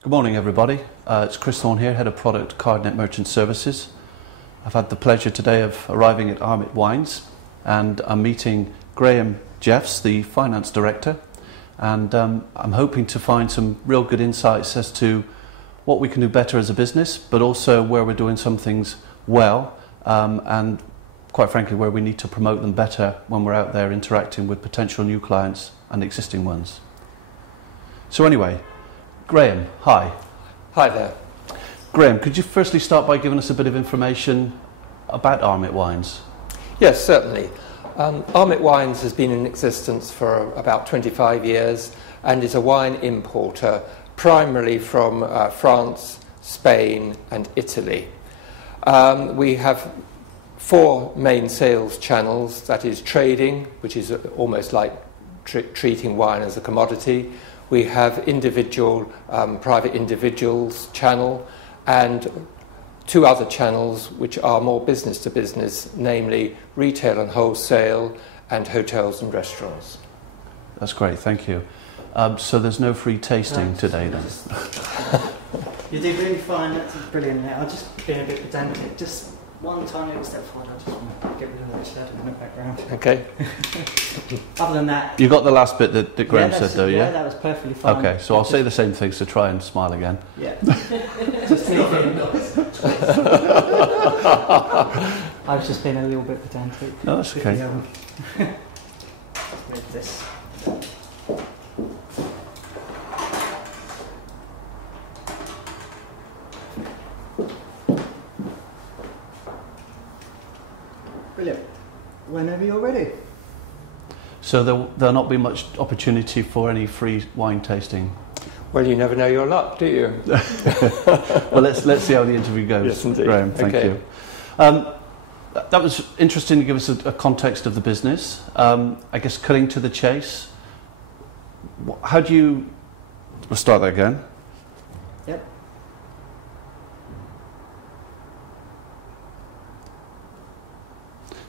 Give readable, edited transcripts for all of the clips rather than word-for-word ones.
Good morning, everybody. It's Chris Thorne here, Head of Product, Cardnet Merchant Services. I've had the pleasure today of arriving at Armit Wines, and I'm meeting Graham Jeffs, the Finance Director, and I'm hoping to find some real good insights as to what we can do better as a business, but also where we're doing some things well, and quite frankly where we need to promote them better when we're out there interacting with potential new clients and existing ones. So anyway, Graham, hi. Hi there. Graham, could you firstly start by giving us a bit of information about Armit Wines? Yes, certainly. Armit Wines has been in existence for about 25 years and is a wine importer primarily from France, Spain and Italy. We have four main sales channels, that is trading, which is almost like treating wine as a commodity. We have individual, private individuals channel, and two other channels which are more business to business, namely retail and wholesale and hotels and restaurants. That's great, thank you. So there's no free tasting today then? You did really fine, that's brilliant. I'll just be a bit pedantic. Just one tiny little step forward, I just want to get rid of that shadow in the background. Okay. Other than that... You got the last bit that Graham said though, yeah? Yeah, that was perfectly fine. Okay, so I'll say the same things to try and smile again. Yeah. Just sneak in. I was just being a little bit pedantic. No, that's okay. With this. Brilliant. Whenever you're ready. So there'll not be much opportunity for any free wine tasting? Well, you never know your luck, do you? Well, let's see how the interview goes. Yes, indeed. Graham, thank you. That was interesting to give us a context of the business. I guess cutting to the chase, how do you... We'll start that again. Yep.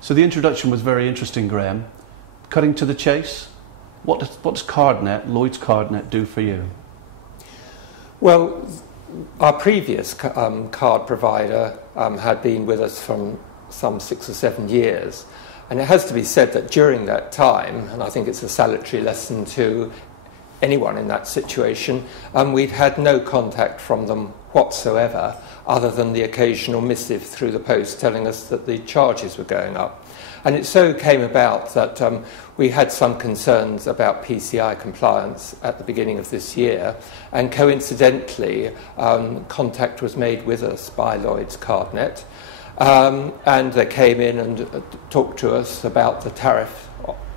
So the introduction was very interesting, Graham. Cutting to the chase, what does Cardnet, Lloyd's Cardnet, do for you? Well, our previous card provider had been with us from some 6 or 7 years, and it has to be said that during that time, and I think it's a salutary lesson to anyone in that situation, we'd had no contact from them whatsoever, other than the occasional missive through the post telling us that the charges were going up. And it so came about that we had some concerns about PCI compliance at the beginning of this year, and coincidentally contact was made with us by Lloyd's Cardnet, and they came in and talked to us about the tariff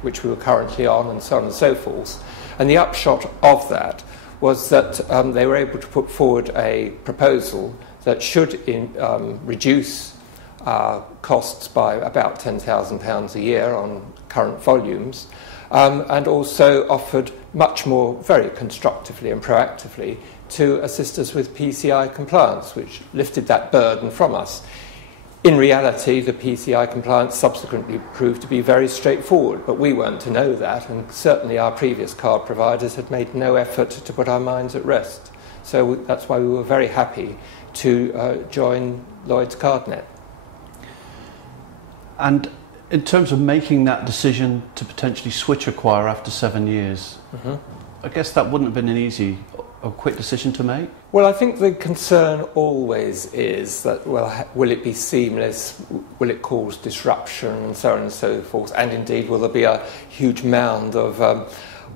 which we were currently on and so on and so forth. And the upshot of that was that they were able to put forward a proposal that should reduce costs by about £10,000 a year on current volumes, and also offered much more very constructively and proactively to assist us with PCI compliance, which lifted that burden from us. In reality, the PCI compliance subsequently proved to be very straightforward, but we weren't to know that, and certainly our previous card providers had made no effort to put our minds at rest. So that's why we were very happy to join Lloyd's Cardnet. And in terms of making that decision to potentially switch acquire after 7 years, I guess that wouldn't have been an easy or quick decision to make? Well, I think the concern always is that, well, will it be seamless? Will it cause disruption and so on and so forth? And indeed, will there be a huge mound of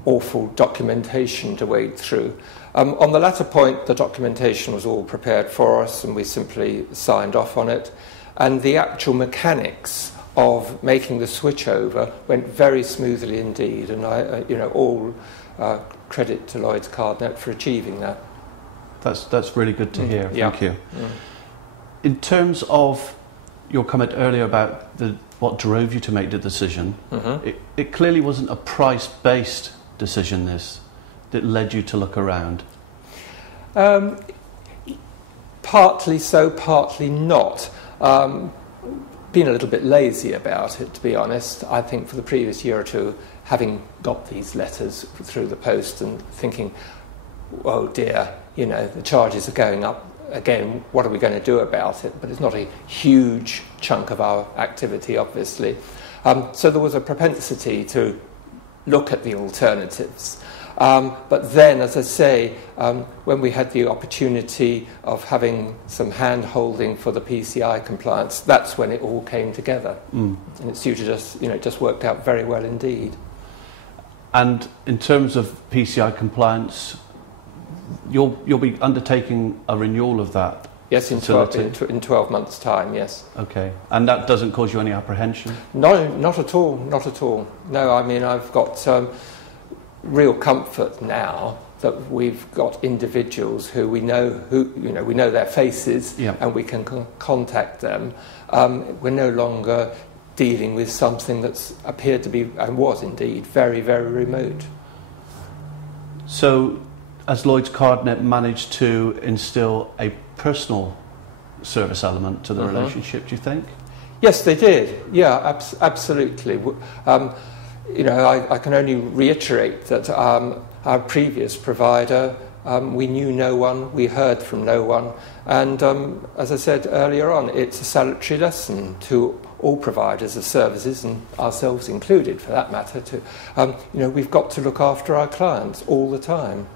awful documentation to wade through? On the latter point, the documentation was all prepared for us and we simply signed off on it. And the actual mechanics of making the switch over went very smoothly indeed, and all credit to Lloyd's Cardnet for achieving that. That's really good to hear. Yeah. Thank you. In terms of your comment earlier about what drove you to make the decision, it clearly wasn't a price-based decision that led you to look around. Partly so, partly not. Been a little bit lazy about it, to be honest. I think for the previous year or two, having got these letters through the post and thinking, oh dear, you know, the charges are going up again, what are we going to do about it? But it's not a huge chunk of our activity, obviously. So there was a propensity to look at the alternatives. But then, as I say, when we had the opportunity of having some hand-holding for the PCI compliance, that's when it all came together. And it's due to just worked out very well indeed. And in terms of PCI compliance, you'll be undertaking a renewal of that? Yes, in 12 months' time, yes. Okay. And that doesn't cause you any apprehension? No, not at all, not at all. No, I mean, I've got real comfort now that we've got individuals who we know their faces, yeah, and we can contact them. We're no longer dealing with something that's appeared to be, and was indeed, very, very remote. So, has Lloyds Cardnet managed to instill a personal service element to the relationship, do you think? Yes, they did. Yeah, absolutely. I can only reiterate that our previous provider, we knew no one, we heard from no one, and as I said earlier on, it's a salutary lesson to all providers of services, and ourselves included for that matter, we've got to look after our clients all the time.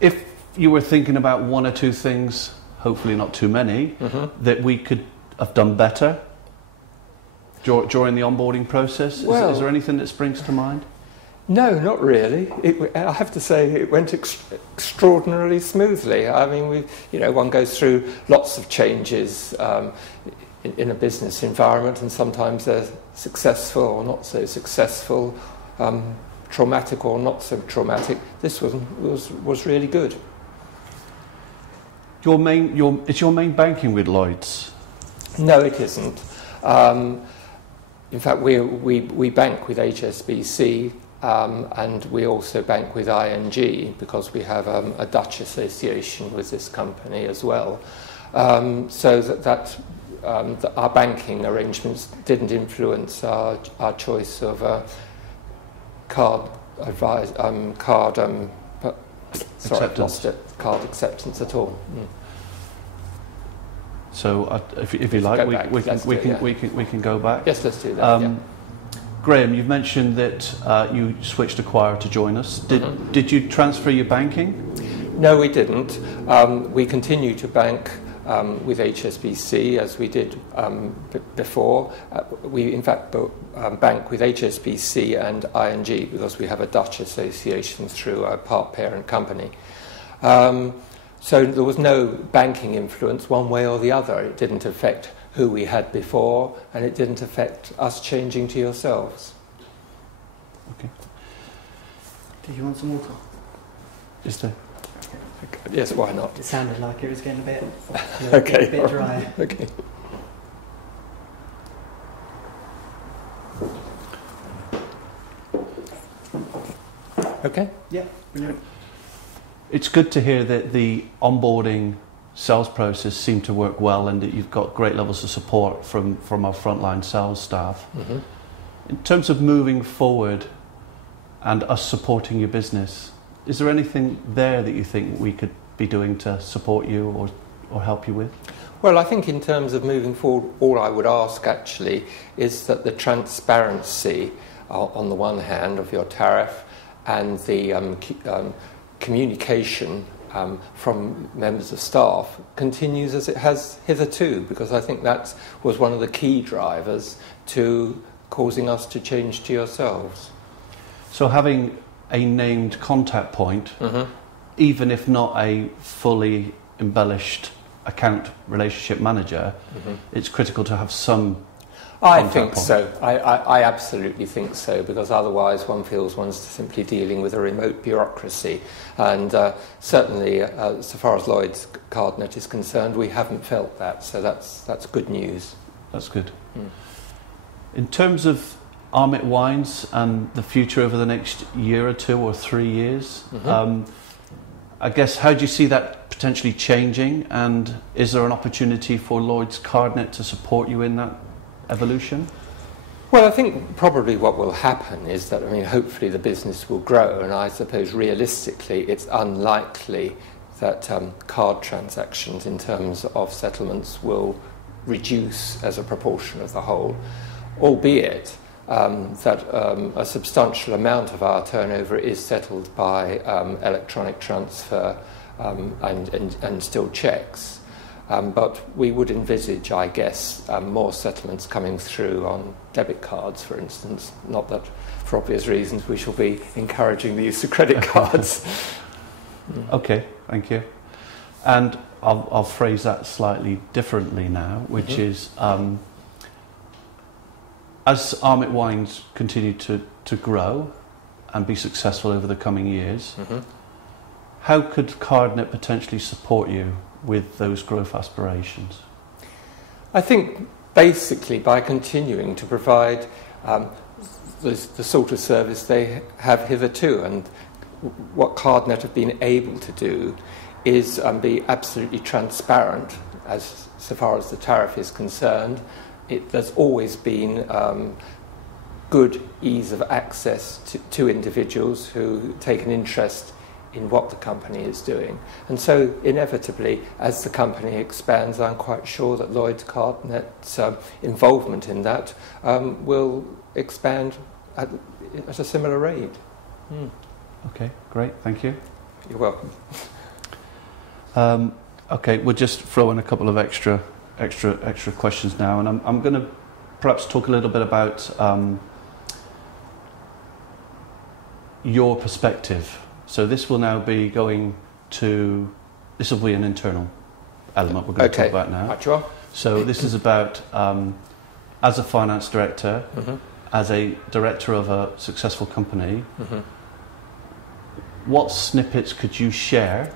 If you were thinking about one or two things, hopefully not too many, that we could have done better during the onboarding process, is there anything that springs to mind? No, not really. I have to say it went extraordinarily smoothly. I mean, one goes through lots of changes in a business environment, and sometimes they're successful or not so successful, traumatic or not so traumatic. This was really good. Is your main banking with Lloyds? No, it isn't. In fact, we bank with HSBC, and we also bank with ING because we have a Dutch association with this company as well. So that our banking arrangements didn't influence our choice of card acceptance at all. So if you like, we can go back. Yes, let's do that. Graham, you've mentioned that you switched acquirer to join us. Did you transfer your banking? No, we didn't. We continue to bank with HSBC as we did before. We in fact bank with HSBC and ING because we have a Dutch association through our parent company. So there was no banking influence one way or the other. It didn't affect who we had before, and it didn't affect us changing to yourselves. Okay. Did you want some water? Yes, why not? It sounded like it was getting a bit, okay, a bit dry. Okay. Okay. Yeah. Brilliant. It's good to hear that the onboarding sales process seemed to work well, and that you've got great levels of support from our frontline sales staff. In terms of moving forward and us supporting your business, is there anything there that you think we could be doing to support you or help you with? Well, I think in terms of moving forward, all I would ask actually is that the transparency on the one hand of your tariff and the communication from members of staff continues as it has hitherto, because I think that was one of the key drivers to causing us to change to yourselves. So having a named contact point, even if not a fully embellished account relationship manager, it's critical to have some I think so. I absolutely think so, because otherwise one feels one's simply dealing with a remote bureaucracy. And certainly, so far as Lloyds Cardnet is concerned, we haven't felt that. So that's good news. That's good. In terms of Armit Wines and the future over the next year or 2 or 3 years, I guess, how do you see that potentially changing? And is there an opportunity for Lloyds Cardnet to support you in that evolution? Well, I think probably what will happen is that, I mean, hopefully the business will grow, and I suppose realistically it's unlikely that card transactions in terms of settlements will reduce as a proportion of the whole, albeit that a substantial amount of our turnover is settled by electronic transfer and still cheques. But we would envisage, I guess, more settlements coming through on debit cards, for instance. Not that, for obvious reasons, we shall be encouraging the use of credit cards. Okay, thank you. And I'll phrase that slightly differently now, which is, as Armit Wines continue to grow and be successful over the coming years, how could CardNet potentially support you with those growth aspirations? I think basically by continuing to provide the sort of service they have hitherto, and what CardNet have been able to do is be absolutely transparent so far as the tariff is concerned. There's always been good ease of access to individuals who take an interest in what the company is doing. And so inevitably, as the company expands, I'm quite sure that Lloyds CardNet's involvement in that will expand at a similar rate. Okay, great, thank you. You're welcome. Okay, we'll just throw in a couple of extra questions now, and I'm going to perhaps talk a little bit about your perspective. So this will now be this will be an internal element we're going to talk about now. Right, you are. So this is about, as a finance director, as a director of a successful company, what snippets could you share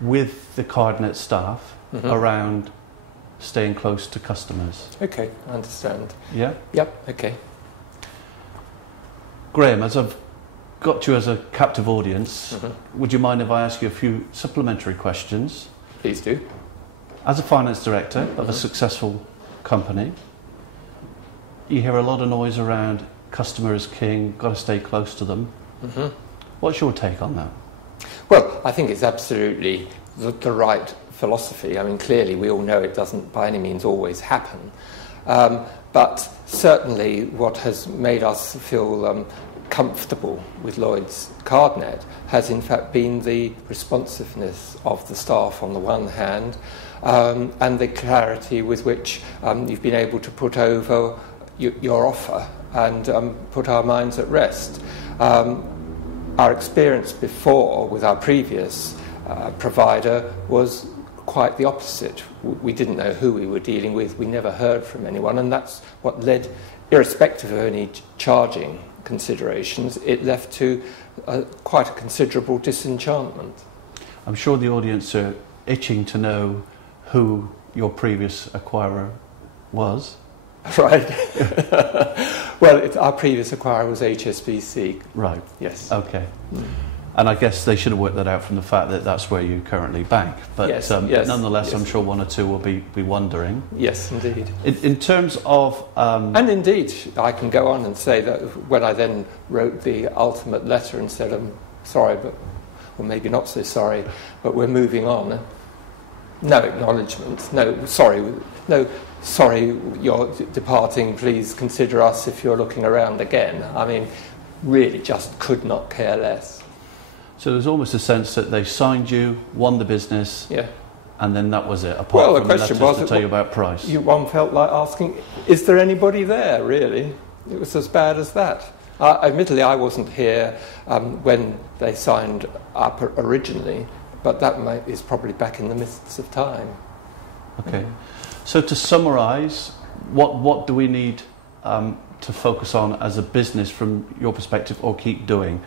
with the CardNet staff around staying close to customers? Okay, I understand. Yeah? Yep, okay. Graham, as I've got you as a captive audience, would you mind if I ask you a few supplementary questions? Please do. As a finance director of a successful company, you hear a lot of noise around customer is king, got to stay close to them. What's your take on that? Well, I think it's absolutely the right philosophy. I mean, clearly we all know it doesn't by any means always happen. But certainly what has made us feel comfortable with Lloyds CardNet has in fact been the responsiveness of the staff on the one hand, and the clarity with which you've been able to put over your offer and put our minds at rest. Our experience before with our previous provider was quite the opposite. We didn't know who we were dealing with, we never heard from anyone, and that's what led, irrespective of any charging considerations, it left to quite a considerable disenchantment. I'm sure the audience are itching to know who your previous acquirer was. Right. Well, our previous acquirer was HSBC. Right. Yes. Okay. And I guess they should have worked that out from the fact that that's where you currently bank. But yes, nonetheless, yes. I'm sure one or two will be wondering. Yes, indeed. In terms of... And indeed, I can go on and say that when I then wrote the ultimate letter and said, I'm sorry, but, or maybe not so sorry, but we're moving on. No acknowledgement. No, sorry, you're departing, please consider us if you're looking around again. I mean, really just could not care less. So there's almost a sense that they signed you, won the business, and then that was it, apart from the letters to tell you about price. One felt like asking, is there anybody there, really? It was as bad as that. Admittedly, I wasn't here when they signed up originally, but that is probably back in the mists of time. Okay. So to summarise, what do we need to focus on as a business from your perspective, or keep doing?